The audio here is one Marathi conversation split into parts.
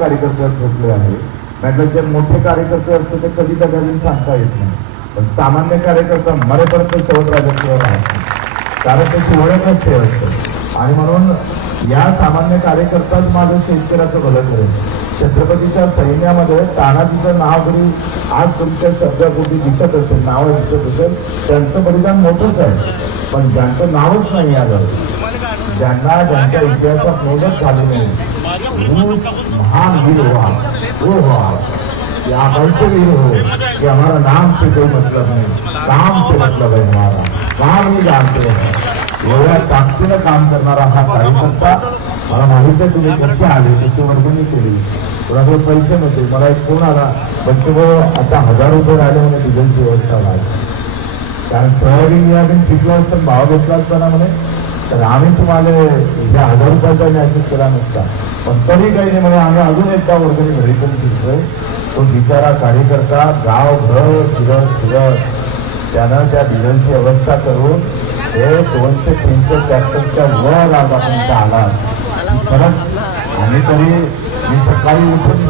कार्यकर्ते झोपले आहे. नाहीतर जे मोठे कार्यकर्ते असते ते कधी कधी सांगता येत नाही, पण सामान्य कार्यकर्ता मरेपर्यंत शेवट राजकीय राहत नाही, कारण त्याची ओळखच ते असते. आणि म्हणून या सामान्य कार्यकर्ताच माझं शेतकऱ्याचं भलं करेल. छत्रपतीच्या सैन्यामध्ये तानाजीचं नाव जरी आज तुमच्या शब्दापोटी दिसत असेल, नाव दिसत असेल, त्यांचं बलिदान मोठंच आहे. पण ज्यांचं नावच नाही आलं, ज्यांना ज्यांच्या इतिहासात नोंदच झाली नाही, महान वीर हुआ वो हुआ कि आप ऐसे वीर हो कि हमारा नाम से कोई मतलब नहीं, काम से मतलब है हमारा, काम ही जानते हैं. एवढ्या ताकदीनं काम करणारा हा कार्यकर्ता मला माहिती आहे. तुम्ही कसे आले, त्याची वर्गणी केली, कोणाकडे पैसे नव्हते. मला एक फोन आला, बच्चो आता 1000 रुपये राहिले म्हणे डिझेलची व्यवस्था व्हायची, कारण सोयाबीन पिकलं असतं, भाव घेतला असताना म्हणे, तर आम्ही तुम्हाला ह्या 1000 रुपयाचा मॅसेज केला नसता. पण तरी काही नाही म्हणे, आम्ही अजून एकदा वर्गणी घरी पण शिकतोय. तो बिचारा कार्यकर्ता गावभर फिरत त्यानं त्या डिझेलची व्यवस्था करून हे 200-300 ट्रॅक्टरच्या वर आज आपण आला. खरंच आणि तरी मी सकाळी उठून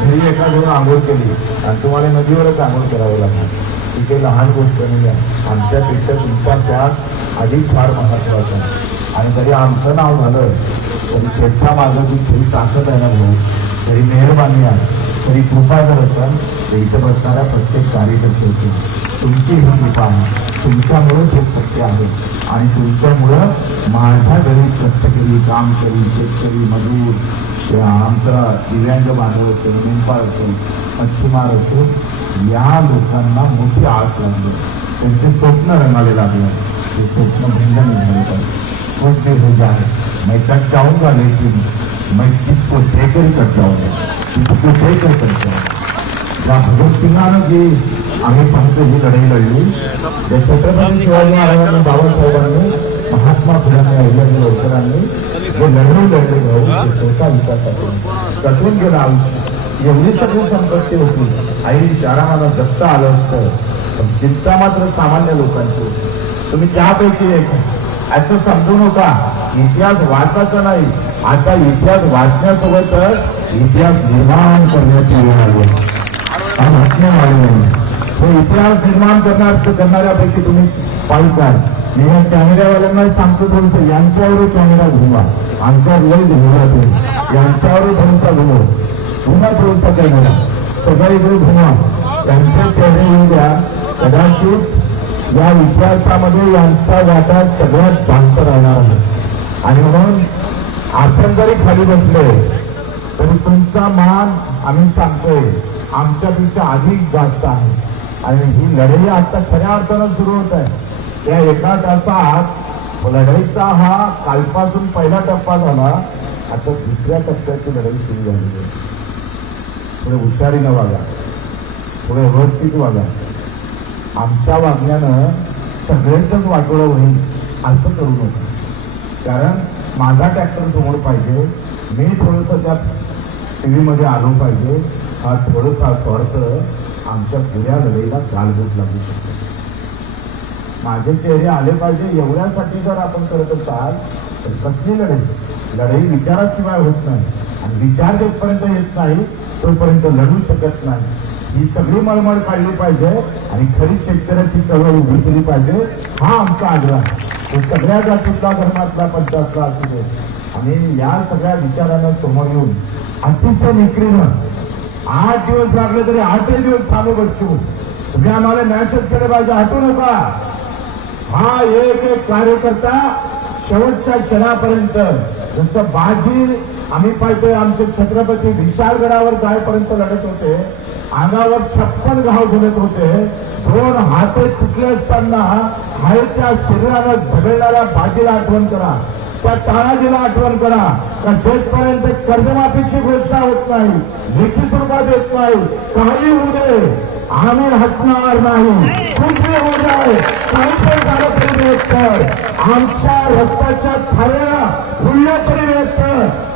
घरी एका घेऊन आंघोळ केली आणि तुम्हाला नदीवरच आंघोळ करावं लागणार. ही काही लहान गोष्ट नाही आहे. आमच्यापेक्षा तुमचा त्याग अधिक फार महत्वाचा आहे. आणि तरी आमचं नाव झालं तरी त्याच्या मागं जी खरी ताकद आहे ना भाऊ, तरी मेहरबानी आहे, तरी कृपा जर असेल तर इथं बसणाऱ्या प्रत्येक कार्यकर्त्याची तुमची ही कृपा आहे. तुमच्यामुळेच हे शक्य आहे. आणि तुमच्यामुळं माझ्या घरी कष्टकरी, कामकरी, शेतकरी, मजूर, आमचा दिव्यांग बांधव असेल, मेंढपाळ असेल, मच्छीमार असेल, या लोकांना मोठी आस लागली. त्यांचे स्वप्न रंगाले लागले. ते स्वप्न भिंड निघाले पाहिजे. कुछ भी हो जाए मैं कर जाऊंगा, लेकिन मैं किसको देकर कर जाऊंगा, किसको देकर कर जाऊंगा. या भगत सिंगानं जी आम्ही पाहतो ही लढाई लढली, त्या छत्रपती शिवाजी महाराजांनी, बाबासाहेबांनी, महात्मा फुल्यांनी, अहिल्यादेवी होळकरांनी जे लढले भाऊ, ते स्वतः विकासातून कटून गेलं आयुष्य. एवढी सगळी संपत्ती होती. आई शारामाला जगता आलं असतं, पण चिंता मात्र सामान्य लोकांची होती. तुम्ही त्यापैकी एक असं समजू नका. इतिहास वाचायचा नाही, आता इतिहास वाचण्यासोबतच इतिहास निर्माण करण्याची वेळ आली. तो इतिहास निर्माण करणाऱ्यापैकी तुम्ही पाहिजे. मी या कॅमेऱ्यावाल्यांना सांगतो, थोडंसं यांच्यावर कॅमेरा घुमा, आमच्यावर लय घुमला तुम्ही, यांच्यावर थोडंसा घुमा थोडंसा कॅमेरा सगळीकडे घुमा, त्यांचे चेहरे येऊ द्या. कदाचित या इतिहासामध्ये यांचा वाटा सगळ्यात जास्त राहणार आहे. आणि म्हणून आपण जरी खाली बसले तरी तुमचा मान आम्ही सांगतोय आमच्यापेक्षा अधिक जास्त आहे. आणि ही लढाई आता खऱ्या अर्थानं सुरू होत आहे. त्या एका तासात लढाईचा हा कालपासून पहिला टप्पा झाला, आता दुसऱ्या टप्प्याची लढाई सुरू झाली आहे. थोडे हुशारीनं वागा, थोडे व्यवस्थित वागा. आमच्या वागण्यानं सगळ्यांचंच वाटोळं होईल असं करू नका. कारण माझा ट्रॅक्टर समोर पाहिजे, मी थोडंसं त्या टीव्हीमध्ये आलो पाहिजे, हा थोडासा स्वार्थ आमच्या पुऱ्या लढाईला गालबोट लागू शकतो. माझे चेहरे आले पाहिजे एवढ्यासाठी जर आपण करत असाल तर कसली लढाई? लढाई विचाराशिवाय होत नाही. आणि विचार जोपर्यंत येत नाही तोपर्यंत लढू शकत नाही. ही सगळी मळमळ काढली पाहिजे आणि खरी शेतकऱ्याची चळवळ उभी केली पाहिजे, हा आमचा आग्रह आहे. सगळ्या जातीतला, धर्मातला, पंचातला असू दे. आणि या सगळ्या विचारांना समोर येऊन अतिशय निकरीनं 8 दिवस लागले तरी 8 दिवस थांबू बसू. तुम्ही आम्हाला मॅसेज केले पाहिजे, हटू नका. हा एक एक कार्यकर्ता शेवटच्या क्षणापर्यंत, जसं बाजी आम्ही पाहतोय आमचे छत्रपती विशाळगडावर जायपर्यंत लढत होते, अंगावर 56 घाव झुलत होते, 2 हात तुटले असताना हायच्या शरीरानं झगडणाऱ्या बाजीला आठवण करा, त्या तानाजीला आठवण करा. का जेथपर्यंत कर्जमाफीची घोषणा होत नाही, लेखी स्वरूपात येत नाही, काही होऊ दे, आम्ही हटणार नाही. कुठे होऊ जाय, काही पण झालं तरी व्यक्त, आमच्या रक्ताच्या थाऱ्या उडल्या तरी व्यक्त,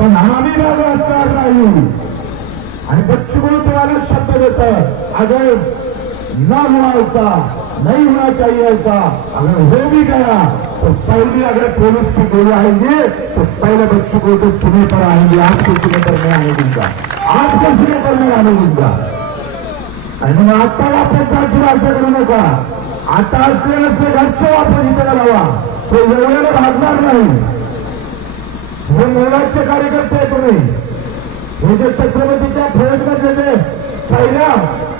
पण आम्ही मागे हटणार नाही. आणि बच्चूभाऊ तुम्हाला शब्द देत है, अगर ना हुआ ऐसा नहीं होना चाहिए ऐसा, अगर हो भी गया तो पहली अगर पुलिस की गोली आएंगे तो पहले बच्चों को तो सीने पर आएंगे, आपके सीने पर नहीं आने दूंगा, आपके सीने पर नहीं आने दूंगा. आणि मग आता आपण जाती राज्य करू नका. आता असलेलं ते घरचं वापर इथे लावा, तो एवढ्याला भागणार नाही. हे मोलाचे कार्यकर्ते आहे तुम्ही. हे जे छत्रपतीच्या प्रयत्नाचे जे पहिल्या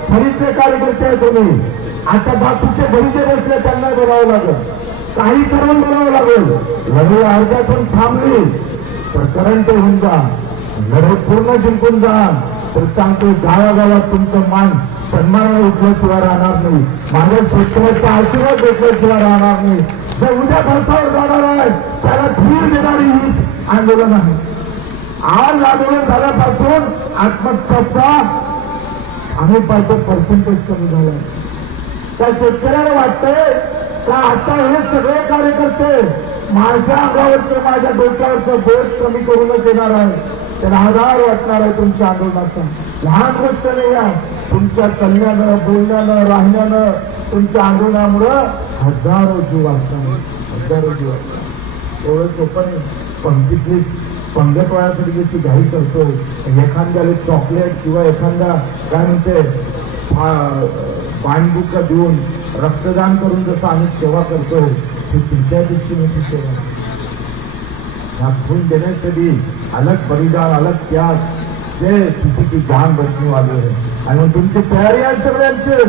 फरीचे कार्यकर्ते आहे तुम्ही. आता बाकीचे भरीचे बसले त्यांना बोलावं लागेल, काही करून बोलावं लागेल. लढाई अर्ध्यातून थांबली तर करंट होऊन जा, लढाई पूर्ण जिंकून जा तर सांगतो गावागावात तुमचं मान सन्मानाने उठल्याशिवाय राहणार नाही, माझ्या शेतकऱ्याचा आशीर्वाद घेतल्याशिवाय राहणार नाही. जर उद्या खर्चावर जाणार आहे त्याला धीर देणारी ही आंदोलन आहे. आज आंदोलन झाल्यापासून आत्महत्याचा आम्ही पाहिजे पर्सेंटेज कमी झालाय. त्या शेतकऱ्याला वाटतंय का आता हे सगळे कार्यकर्ते माझ्या अंगावरचे माझ्या डोक्यावरचं बोध कमी करूनच येणार आहे. त्याला आधार वाटणार आहे तुमच्या आंदोलनाचा. लहान गोष्ट नाही आहे. तुमच्या कल्याणं, बोलण्यानं, राहण्यानं, तुमच्या आंदोलनामुळं हजारो जीव वाचणार, हजारो जीव. एवढं सोपं नाही. पंक्तीतली पंगतवाळ्यासारखी घाई करतो, एखाद्याला चॉकलेट किंवा एखादा काय म्हणते पाणबुका देऊन रक्तदान करून जसं आम्ही सेवा करतो ती तुमच्या दृष्टी मोठी सेवा. ह्या खून देने से भी अलग बलिदान, अलग त्याग से किसी की जान बचने वाली है. आणि मग तुमची तयारी आहे सगळ्यांची.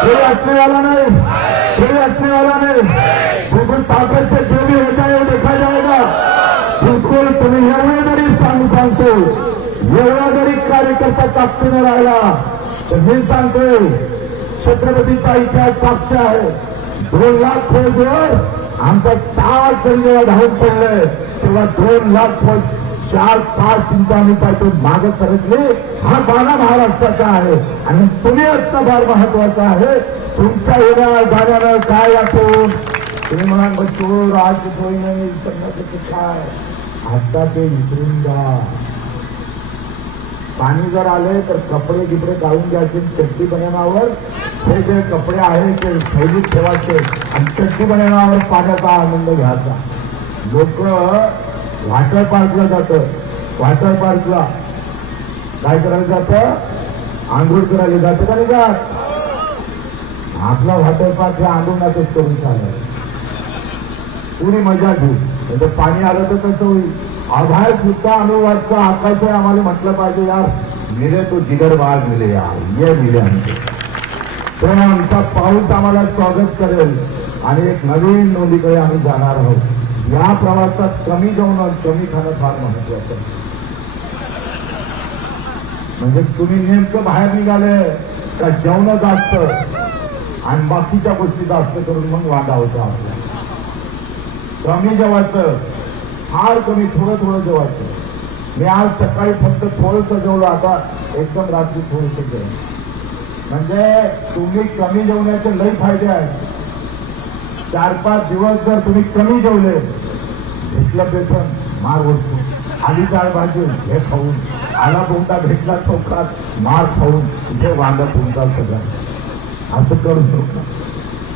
कोई असने वाला नहीं, कोई असने वाला नहीं. बिल्कुल ताकत से जो भी होता है वो देखा जाएगा. बिल्कुल तुम्ही एवढे जरी सांगतो, एवढा जरी कार्यकर्ता ताकदीने राहिला तर मी सांगतोय छत्रपतीचा इतिहास साक्ष आहे. 2 लाख फौजवर आमचा 4 जेव्हा धावून पडले तेव्हा 2 लाख फौज 4-5 चिंता आम्ही पाहतो मागे सरकले. हा बाणा महाराष्ट्राचा आहे आणि तुम्ही असणं फार महत्वाचं आहे. तुमच्या येण्या जाण्यानं काय वाटून तुम्ही म्हणा बच्चो राज सोयी नाही सगळं काय, आता ते विसरून जा. पाणी जर आले तर कपडे गिपडे काढून घ्यायचे, चड्डी बनवण्यावर हे जे कपडे आहे ते थैलीत ठेवायचे आणि चड्डी बनवण्यावर पाण्याचा आनंद घ्यायचा. लोक वॉटर पार्कला जातं, वॉटर पार्कला काय करायला जातं, आंघोळ करायला जातं का नाही जात. आपला वॉटर पार्क हे आंदोलनातच करून चाललं, पुरी मजा घेऊ. म्हणजे पाणी आलं तर कसं होईल. आभार सुद्धा आम्ही वाटतं आकाश आहे, आम्हाला म्हटलं पाहिजे यार मिले तो जिगरबाज मिले यार, ये मिले आमचे. पण आमचा पाऊस आम्हाला स्वागत करेल आणि एक नवीन नोंदीकडे आम्ही जाणार आहोत. या प्रवासात कमी जेवणं कमी खाणं फार महत्वाचं. म्हणजे तुम्ही नेमकं बाहेर निघाले का जेवणं जास्त आणि बाकीच्या गोष्टी जास्त करून मग वादा होता आपला. कमी जेवायचं, फार कमी, थोडं थोडं जेवायचं. मी आज सकाळी फक्त थोडंसं जेवलं, आता एकदम रात्री थोडंसं जेवण. म्हणजे तुम्ही कमी जेवण्याचे लई फायदे आहेत. 4-5 दिवस जर तुम्ही कमी जेवले, भेटलं बेसन मार ओढतो, आली डाळ भाजी हे खाऊन, आला बोंडा भेटला चौकात मार खाऊन इथे वांदा तुमचा सगळं. असं करू शकतो.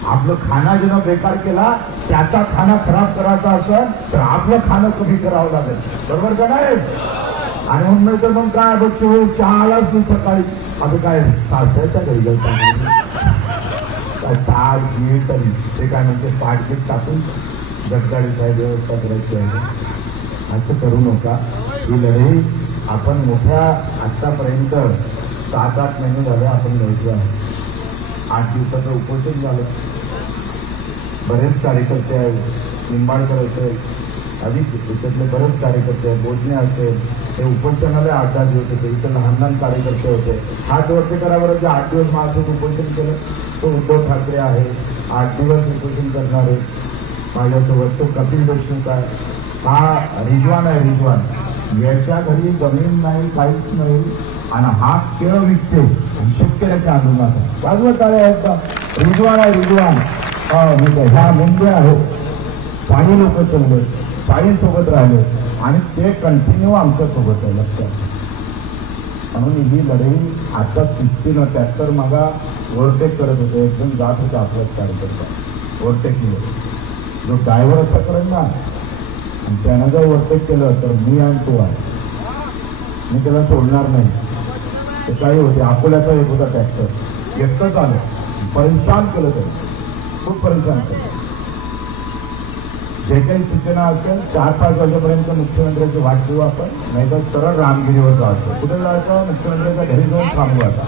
आपलं खाना जेव्हा बेकार केला, त्याचा खाना खराब करायचा असेल तर आपलं खाणं कमी करावं लागेल, बरोबर का नाही. आणि म्हणून तर मग काय बघतो चहालाच मी सकाळी आता काय सासऱ्याच्या घरी गेलता काय ताट गीट आणि ते काय म्हणते पाठगीट टाकून जगदाडीची व्यवस्था करायची आहे. असं करू नका. ही लढाई आपण मोठ्या आतापर्यंत 7-8 महिने झाले आपण लढतो आहे. 8 दिवसाचं उपोषण झालं. बरेच कार्यकर्ते आहेत, निंबाळकर असेल, अधिक त्याच्यातले बरेच कार्यकर्ते आहेत, बोजणे असेल, ते उपोषणाला 8-10 दिवस होते. इथं लहान लहान कार्यकर्ते होते. 8 वर्षेकरावर जे 8 दिवस माझं उपोषण केलं तो उद्धव ठाकरे आहे. 8 दिवस उपोषण करणारे माझ्यासोबत तो कपिल देशमुख आहे. हा रिजवान आहे. रिजवान याच्या घरी जमीन नाही, काहीच नाही आणि हा केळ विकते शेतकऱ्याच्या आंदोलनात. बाजूला काय आहेत का रिजवान आहे. रिजवान ह्या मुंबई आहेत. पाणी लोक चालले, पाणी सोबत राहिले आणि ते कंटिन्यू आमच्या सोबत आहे. लक्षात. म्हणून ही लढाई आता 73 मागा ओव्हरटेक करत होते. एकदम जात होता आपलाच कार्यकर्ता ओव्हरटेक केलं. जो ड्रायव्हर असं करेल ना आणि त्यानं जर वर्तक केलं तर मी आणि तो आहे, मी त्याला सोडणार नाही. ते काही होते, अकोल्याचा एक होता ट्रॅक्टर, एकटंच आलं, परेशान केलं त्याने, खूप परेशान केलं. जे काही सूचना असेल 4-5 वाजेपर्यंत मुख्यमंत्र्याची वाट घेऊ आपण, नाही तर सरळ रामगिरीवर जायचं. कुठे जायचं? मुख्यमंत्र्यांच्या घरी जाऊन थांबू. आता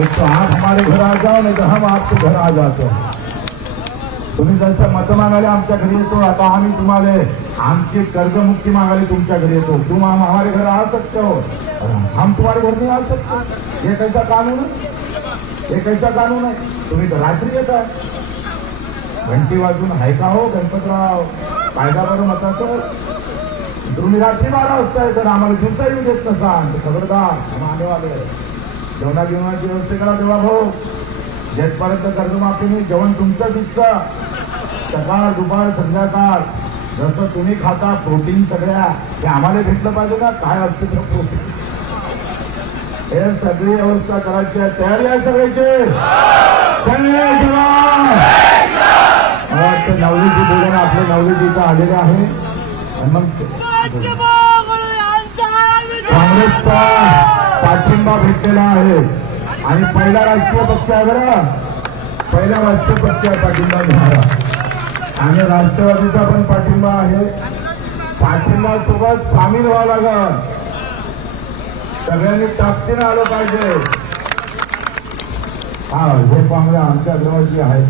एक तो आप हमारे घर आ जाओ, नाही तर हम आपके घर आ जातो. तुम्ही जसं मत मागायला आमच्या घरी येतो, आता आम्ही तुम्हाला आमची कर्जमुक्ती मागायला तुमच्या घरी येतो. तुम हम हमारे घर आ सकते हो, हम तुम्हारे घर नहीं आ सकते. हे कैसा कानून आहे? हे कैसा कानून आहे? तुम्ही तर रात्री येत आहे, घंटी वाजून हाय का हो गणपतराव? कायदा बरं मताचं. तुम्ही रात्री 12 वाजता तर आम्हाला दिवसा येऊ देत नसाल तर खबरदार. आलेवाले जेवणाची व्यवस्था करा तेव्हा भाऊ. जेथपर्यंत कर्जमाफी नाही, जेवण तुमचं दिसतं, सकाळ दुपार संध्याकाळ जसं तुम्ही खाता प्रोटीन सगळ्या, हे आम्हाला भेटलं पाहिजे ना. काय असते तर प्रोटीन, हे सगळी व्यवस्था करायची आहे. तयारी आहे सगळ्याची. मला वाटतं नवनीजी बोलून आपले नवनीजीचं आलेले आहे. आणि मग काँग्रेसचा पाठिंबा भेटलेला आहे आणि पहिला राष्ट्रीय पक्ष आहे बरं, पहिला राष्ट्रीय पक्ष पाठिंबा घेणारा आणि राष्ट्रवादीचा पण पाठिंबा आहे. पाठिंबासोबत सामील व्हावं लागल, सगळ्यांनी ताकदीनं आलं पाहिजे. हा, हे काँग्रेस आमच्या अग्रवाजी आहे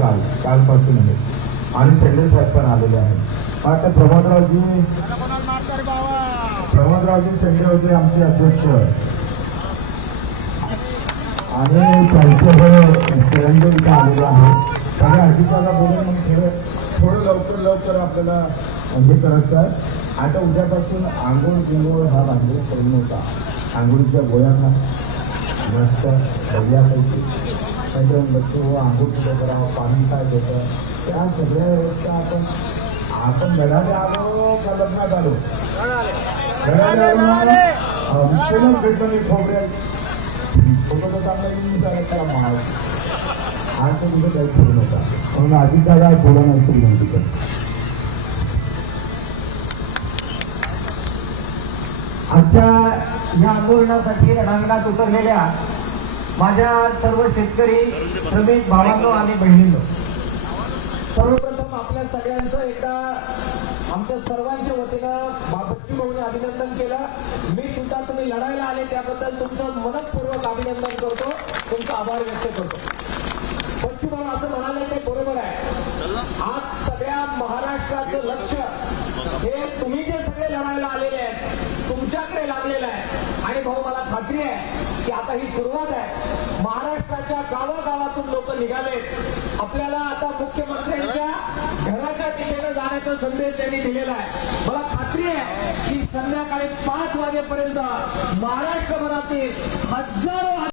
कालपासून आहे आणि शेंडे साहेब पण आलेले आहेत. आता प्रमोदरावजी शेंडे होते आमचे अध्यक्ष आणि त्यांचे शेंडे इथे आलेले आहे. सगळ्या अधिकारा बोलून मग थोडं लवकर आपल्याला हे करायचं आहे. आता उद्यापासून आंघोळ बिंगोळ हा बांधून करू नका. आंघोळीच्या गोळ्यांना मस्त बघल्यापैकी त्याच्यावर बघतो आंघोळ कुठं करावं, पाणी काय देतं, त्या सगळ्या व्यवस्था आपण लढायला आलो का लग्नात आलो? लढायला आलो मुख्यमंत्री भेटलो नाही. फोटो तर चांगला येऊन जायचा महाग आज तर कुठं काही करू नका. म्हणून आधी दादा थोडं नाही श्रीमंतीचं. आजच्या या आंदोलनासाठी रणांगणात उतरलेल्या माझ्या सर्व शेतकरी श्रमिक भावांनो आणि बहिणींनो, सर्वप्रथम आपल्या सगळ्यांचं एकदा आमच्या सर्वांच्या वतीनं बच्चू भाऊने अभिनंदन केलं. मी सुद्धा तुम्ही लढायला आले त्याबद्दल तुमचं मनपूर्वक अभिनंदन करतो, तुमचा आभार व्यक्त करतो. बच्चू भाऊ असं म्हणाले ते बरोबर आहे. आज सगळ्या महाराष्ट्राचं लक्ष हे तुम्ही जे सगळे लढायला आलेले आहेत तुमच्याकडे लागलेलं आहे. आणि भाऊ मला खात्री आहे की आता ही सुरुवात आहे. महाराष्ट्राच्या गावागावातून लोक निघाले. आपल्याला आता मुख्यमंत्र्यांच्या घराच्या दिशेने जाण्याचा संदेश त्यांनी दिलेला आहे. मला खात्री आहे की संध्याकाळी 5 वाजेपर्यंत महाराष्ट्रभरातील हजारो